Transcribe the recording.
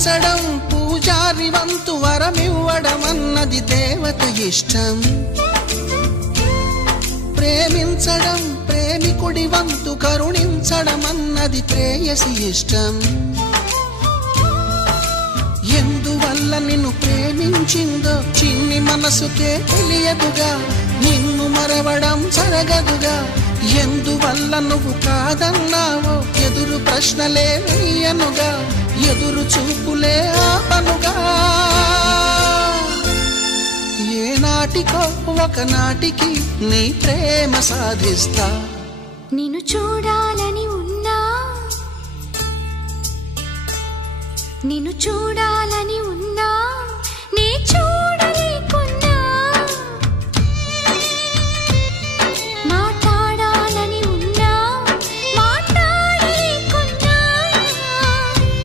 పూజించడం పూజారి వంతు వరమివ్వడం అన్నది దేవత ఇష్టం. ప్రేమించడం ప్రేమికుడి వంతు కరుణించడం అన్నది ప్రేయసి ఇష్టం. ఎందువల్ల నిన్ను ప్రేమించిందో చిన్ని మనసుకే తెలియదుగా, నిన్ను మరవడం జరగదుగా. ఎందువల్ల నువ్వు కాదన్నావో ఎదురు ప్రశ్నలే వేయనుగా, ఎదురు చూపులే ఆపనుగా. ఏనాటికో ఒకనాటికి నీ ప్రేమ సాధిస్తా. నిన్ను చూడాలని ఉన్నా, నిన్ను చూడాలని